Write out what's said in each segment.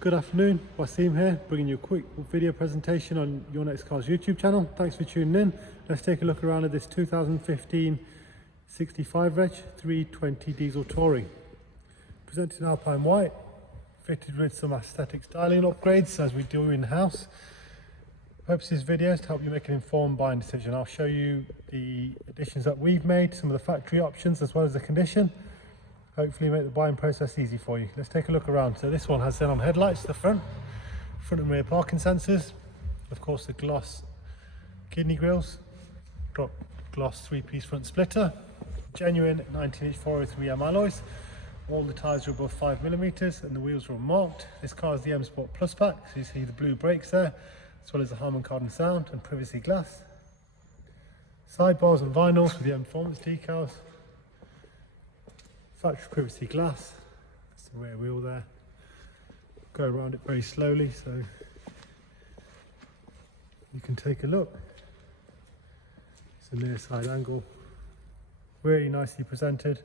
Good afternoon, Wasim here, bringing you a quick video presentation on Your Next Car's YouTube channel. Thanks for tuning in. Let's take a look around at this 2015 65 Reg 320 diesel touring. Presented in Alpine White, fitted with some aesthetic styling upgrades as we do in-house. Purpose of this video is to help you make an informed buying decision. I'll show you the additions that we've made, some of the factory options as well as the condition. Hopefully make the buying process easy for you. Let's take a look around. So this one has xenon headlights, the front and rear parking sensors. Of course the gloss kidney grills, gloss 3-piece front splitter, genuine 19-inch 403M alloys. All the tyres are above 5mm and the wheels are unmarked. This car is the M Sport Plus pack, so you see the blue brakes there, as well as the Harman Kardon sound and privacy glass. Sidebars and vinyls with the M Performance decals. Factory privacy glass. That's the rear wheel there. Go around it very slowly so you can take a look. It's a near side angle. Really nicely presented.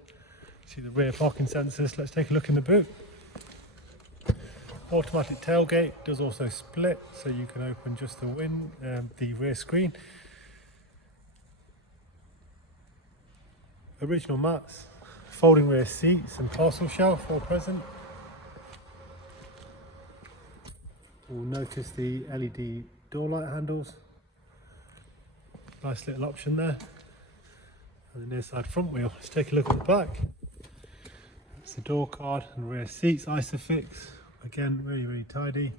See the rear parking sensors. Let's take a look in the boot. Automatic tailgate does also split, so you can open just the rear screen. Original mats. Folding rear seats and parcel shelf all present. We'll notice the LED door light handles. Nice little option there. And the near side front wheel. Let's take a look at the back. It's the door card and rear seats, Isofix. Again, really tidy.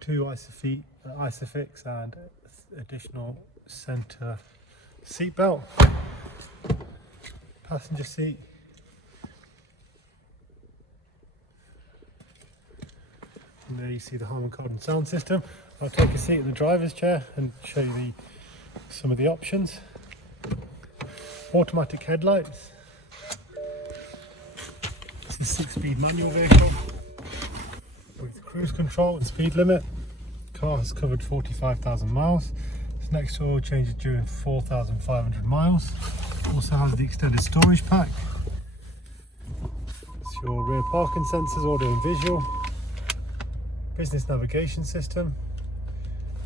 2 Isofix and additional centre seat belt. Passenger seat. And there you see the Harman Kardon sound system. I'll take a seat in the driver's chair and show you some of the options. Automatic headlights. It's a 6-speed manual vehicle with cruise control and speed limit. The car has covered 45,000 miles. This next oil change is due in 4,500 miles. Also has the extended storage pack. It's your rear parking sensors, audio and visual. Business navigation system,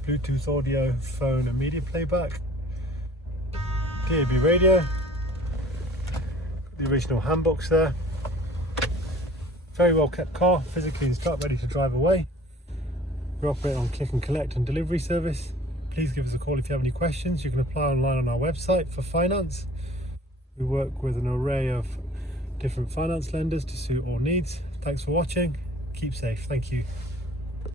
Bluetooth audio, phone and media playback, DAB radio, the original handbooks there. Very well kept car, physically in stock, ready to drive away. We operate on click and collect and delivery service. Please give us a call if you have any questions. You can apply online on our website for finance. We work with an array of different finance lenders to suit all needs. Thanks for watching. Keep safe. Thank you.